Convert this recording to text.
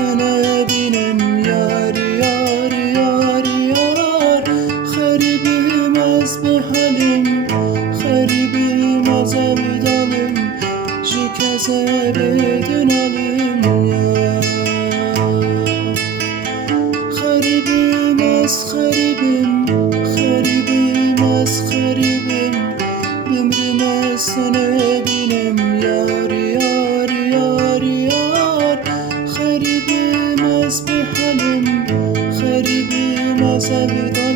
sene binem yar yar yar yar. Garibim az bir halim, garibim az evdalım, jikeze bedün alim yar. Garibim az garibim, garibim az garibim, ömrüme sene binem yar yar yar yar. Garibim az bir halim, garibim az evdalım,